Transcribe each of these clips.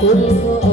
คุ้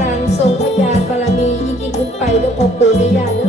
กลางทรงพยานบารมียิ่งยิ่งขึ้นไปด้วยองปู่ใยาน